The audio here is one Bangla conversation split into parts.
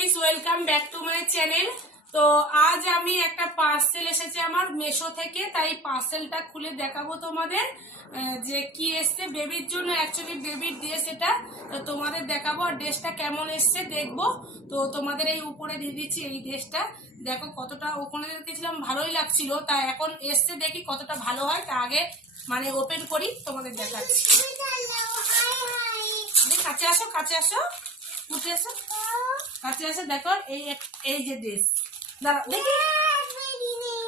Babies, welcome back to my channel. তো আজ আমি একটা পার্সেল এসেছে আমার মেশো থেকে, তাই পার্সেলটা খুলে দেখাবো তোমাদের যে কি এসছে বেবির জন্য। অ্যাকচুয়ালি বেবির ড্রেস এটা, তো তোমাদের দেখাবো আর ড্রেসটা কেমন এসছে দেখবো। তো তোমাদের এই উপরে দিয়ে দিচ্ছি এই ড্রেসটা, দেখো কতটা ওখানে দেখেছিলাম ভালোই লাগছিল, তা এখন এসছে দেখি কতটা ভালো হয়। তা আগে মানে ওপেন করি তোমাদের দেখাচ্ছি। কাছে আসো, কাছে আসো, উঠে আসো, কাছে আসো। দেখো এই যে ড্রেস, দাঁড়া দেখি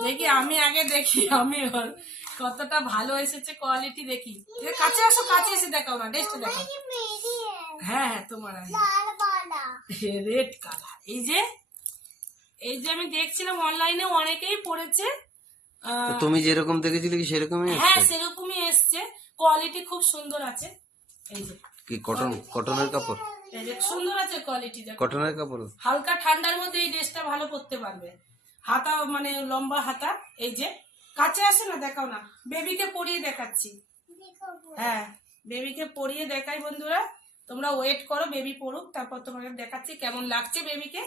দেখি আমি আগে দেখি আমি কতটা ভালো এসেছে কোয়ালিটি দেখি। কাছে আসো, কাছে এসে দেখাও না ড্রেসটা, দেখাও। হ্যাঁ হ্যাঁ, তোমার রেড কালার। এই যে আমি দেখছিলাম অনলাইনে অনেকেই পড়েছে, তুমি যেরকম দেখেছিলে কি সেরকমই? হ্যাঁ সেরকমই এসছে, কোয়ালিটি খুব সুন্দর আছে। এই যে কি কটনের কাপড়? সুন্দর আছে কোয়ালিটি, কটনের কাপড়। হালকা ঠান্ডার মধ্যে এই ড্রেসটা ভালো পরতে পারবে। হাতা মানে লম্বা হাতা। এই যে কাছে আসে না, দেখাও না, বেবিকে পরিয়ে দেখাচ্ছি। হ্যাঁ বেবিকে পরিয়ে দেখাই বন্ধুরা, তোমরা ওয়েট করো বেবি পড়ুক, তারপর তোমাদের দেখাচ্ছি কেমন লাগছে বেবিকে।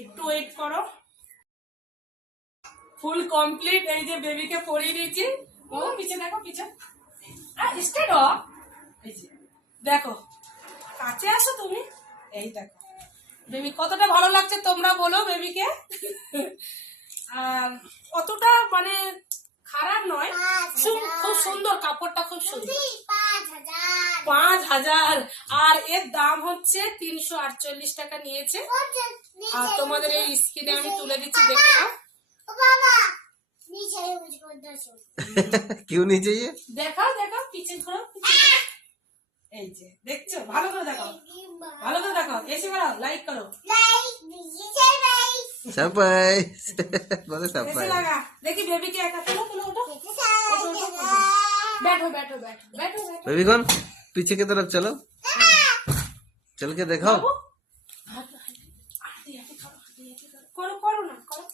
একটু ওয়েট করো। Full complete. এই যে বেবিকে পরিয়ে দিয়েছি। ও পিছে দেখো, পিছে স্টেট হ। এই যে দেখো, কাছে আসো তুমি। এই দেখো বেবি কতটা ভালো লাগছে তোমরা বলো বেবিকে। আর অতটা মানে খারাপ নয়, খুব সুন্দর কাপড়টা, খুব সুন্দর। 5,000 আর এর দাম হচ্ছে 348 টাকা নিয়েছে। আর তোমাদের এই স্ক্রিনে আমি তুলে দিচ্ছি, দেখে নাও। क्यों नहीं चाहिए? দেখাও দেখাও, পিছে ঘোরো, এই যে দেখছো, ভালো করে দেখাও, ভালো করে দেখাও, এসে করো, লাইক করো, सरप्राइज बोले এসে सरप्राइज। লাগা। দেখি বেবিকে একা তোলো, তোলো, ওঠো, बैठो बैठो बैठो बैठो बैठो। बेबी कौन? पीछे की तरफ चलो, चल के दिखाओ। करो करो ना, करो।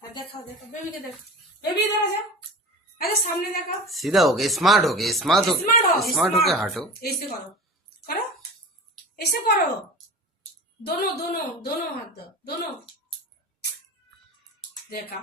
हाँ, देखाओ देखो बेबी के, देखो बेबी इधर आ जाओ, अरे सामने देखाओ। सीधा हो गए, स्मार्ट हो गए, स्मार्ट हो स्मार्ट के हटो। ऐसे करो, करो ऐसे करो, दोनों दोनों दोनों हाथ दो, दोनों देखा।